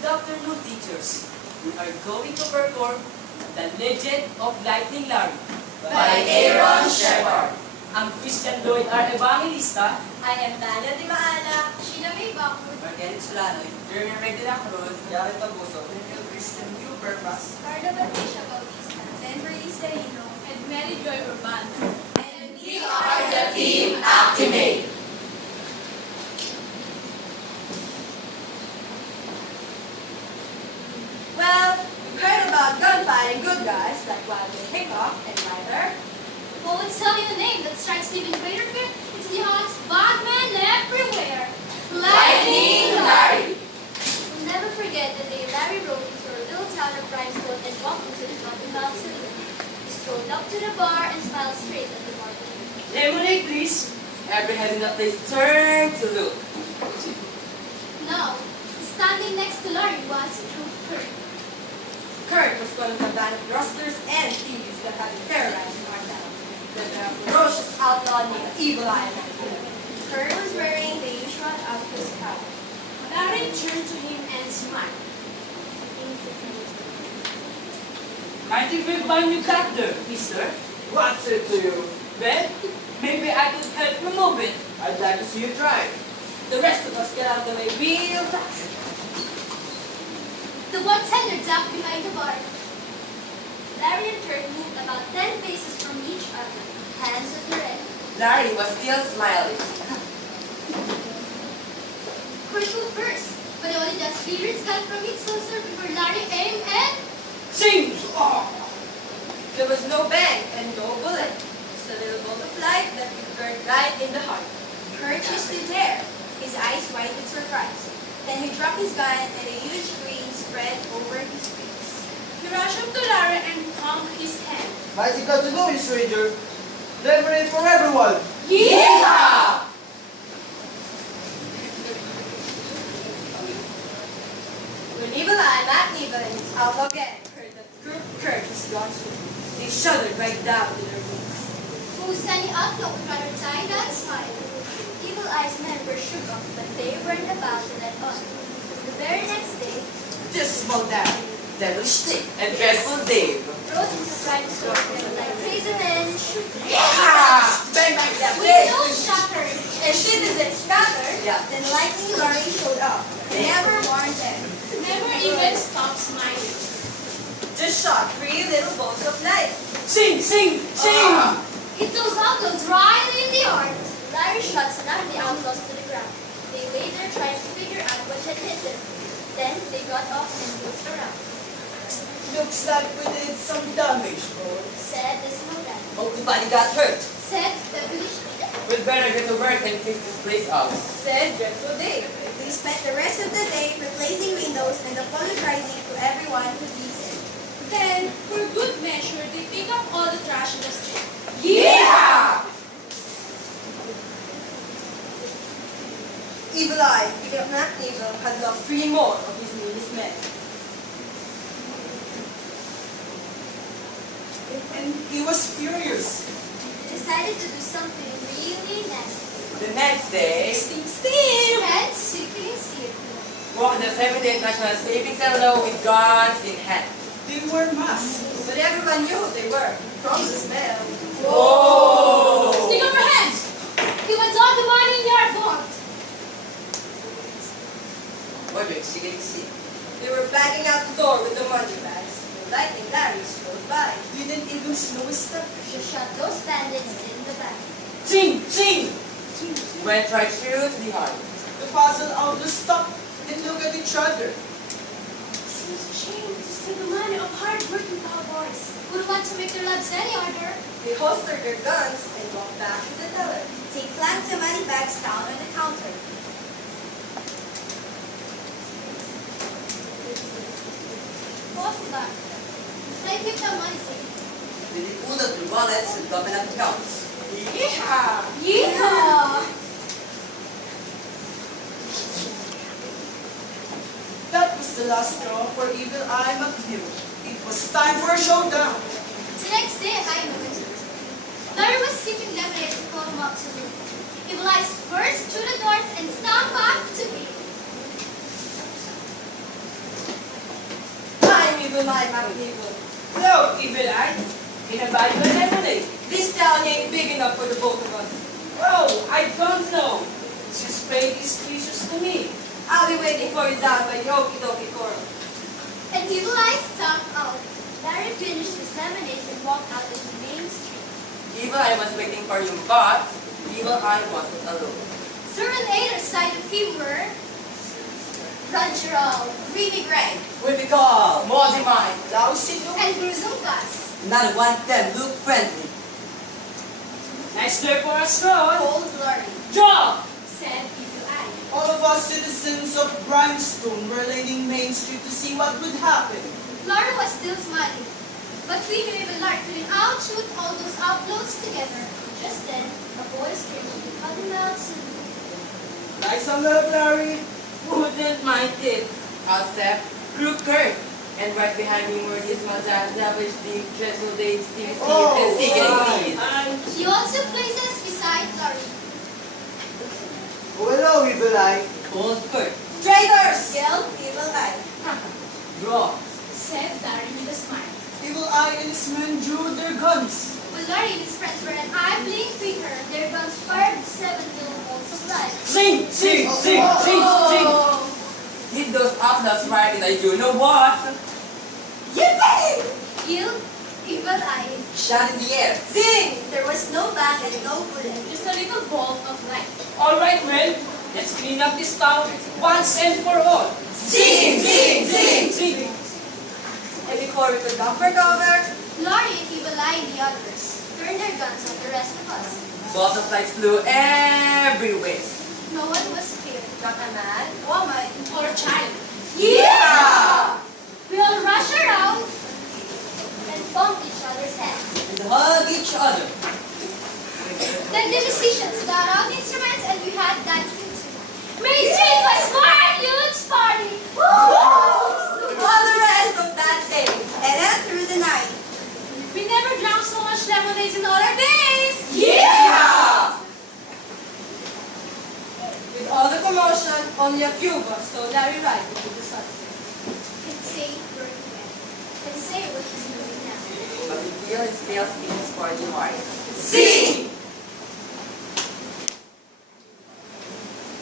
Good afternoon, teachers. We are going to perform The Legend of Lightning Larry by Aaron Shepard. Ang Christian Lloyd R. Evangelista. I am Daniel Di Maala, Sheena May Bakwood, Margaret Solano, Jeremy Regula Cruz, Yari Tabuso, Christian Yu Purpose, Carla Patricia Bautista, Denver Lisa Hino, and Mary Joy Urbano. And we are the Team Actimate. Well, we've heard about gunfighting good guys like Wildman Hickok and Ryder. Well, let's tell you a name that strikes even greater fear. It's the Hawks Bogman everywhere. Lightning Larry. We'll never forget the day Larry rode into our little town of Brimstone and walked into the Navotas Philippines. He strolled up to the bar and smiled straight at the bartender. Lemonade, please. Every head in the place turned to look. No, standing next to Larry was Kurt. Kurt was one of the band of rustlers and thieves that had been terrorizing our town. The ferocious outlaw named Evil Eye. Kurt was wearing the usual outpost cap. Larry turned to him and smiled. I think we'll find you got there, mister. What's it to you? Well, maybe I could help you move it. I'd like to see you try. The rest of us get out of the way real fast. The bartender ducked behind the bar. Larry and Kurt moved about 10 paces from each other, hands at the ready. Larry was still smiling. Kurt moved first, but he only just cleared his gun from its holster before Larry aimed and... Sing! Oh. There was no bang and no bullet. Just a little bolt of light that hit Kurt right in the heart. Kurt just stood there, his eyes wide with surprise. Then he dropped his gun and a huge grin spread over his face. He rushed up to Larry and conked his hand. Bicycle to go, stranger. Lemonade for everyone. Yeah! When Evil Eye, Matt Evil, and his outlaw gang heard that Kurt was gone soon, they shuddered right down to their knees. Whose any outlaw would rather die than smile. Evil Eye's men were shook off, but they weren't about to let on. The very next day, Just small down. Devilish Stick and Dreadful Dave. rode into Brimstone like crazy men shooting. Yeah! Bang bang that Windows shattered. And citizens scattered, Yeah. then Lightning Larry showed up. They never warned them. Never even stopped smiling. Just shot 3 little bolts of light. Sing! Sing! Sing! Hit those outlaws right in the heart. Larry shot slammed the outlaws to the ground. They lay there trying to figure out what had hit them. Then they got off and looked around. Looks like we did some damage, boys. Said the small man. Nobody got hurt. Said the village leader. We'd better get to work and fix this place up. Said Dreadful Dave. They spent the rest of the day replacing windows and apologizing to everyone who needs it. Then, for good measure, they pick up all the trash in the street. Yeah! Evil Eye, even Matt Evil, had lost 3 more of his newest men. And he was furious. Decided to do something really nasty. The next day, Steve! And sickly sick. walked the 7th National Savings and Law with guns in hand. They were masked. But everyone knew who they were, from the smell. Whoa! Stick up your hands! He wants all the money in your vault. What do you see? They were backing out the door with the money bags. The Lightning Larry strode by. Didn't even snow a step. Just shot those bandits in the back. Sing! Sing! Went right through to the heart. The puzzle outlaws stopped and looked at each other. Seems a shame to steal the money of hard-working cowboys. Wouldn't want to make their lives any harder. They holstered their guns and walked back to the teller. They clamped the money bags down on the counter. What's that? They keep the money safe. They pulled out their wallets and opened up accounts. Yeah! Yeehaw! That was the last straw for Evil Eye McNeil. It was time for a showdown. The next day at high noon, Larry was sipping lemonade to call him up to me. Evil Eye's first through the doors and stomped back to me. Evil Eye, McNeil. Hello, Evil Eye. Can I buy you a lemonade? This town ain't big enough for the both of us. Oh, I don't know. This fate is precious to me. I'll be waiting for you down by the Okie Dokie Coral. And Evil Eye stomped out. Larry finished his lemonade and walked out into Main Street. Evil Eye was waiting for you, but Evil Eye wasn't alone. Soon on either side of him were Rancherol, Creamy Gray, Whippy Call, Mozzie Mine, and Gruesome Gus. not one of them look friendly. Nice day for a stroll. Cold Glory, Draw! said Evil Eye. All of us citizens of Brimstone were lining Main Street to see what would happen. Glory was still smiling, but we knew Evil Eye couldn't outshoot all those outlaws together. Just then, a voice came from the cutting out soon. Like some little Larry. Wouldn't mind it. Except Crook Kirk. And right behind me were these Mazan, Davish, Deep, Trestle, Dave, Steve, Steve, and Seek and Seed. He also places beside Glory. Oh, hello, Evil Eye. Old Kirk. Traitors! Yelled Evil Eye. Draw. Said Larry with a smile. Evil Eye and his men drew their guns. When Larry and his friends were an eye-blink quicker, their guns fired 7 little bolts of light. Sing, sing, sing, sing, sing. Hit those outlaws right in the you know what? Yippee! Yelled Evil Eye. Shot in the air. Zing! There was no bang and no bullet. Just a little bolt of light. All right, men. Let's clean up this town once and for all. Zing! Zing! Zing! Sing. And before we could come for cover, Glory and Evil Eye and the others turned their guns on the rest of us. Balls of lights flew everywhere. No one was scared. not a man, woman, Or a child. Yeah! We all rushed around and bumped each other's heads. And hug each other. Then the musicians got out instruments and we had dancing too. Main Street was one huge party! All the rest of that day, and then through the night. We never drank so much lemonade in all our days! Yeah! With all the commotion, only a few of us saw Larry ride into the sunset. And say burning wet. And say what he's doing now. But the wheel is still spinning for the heart. See!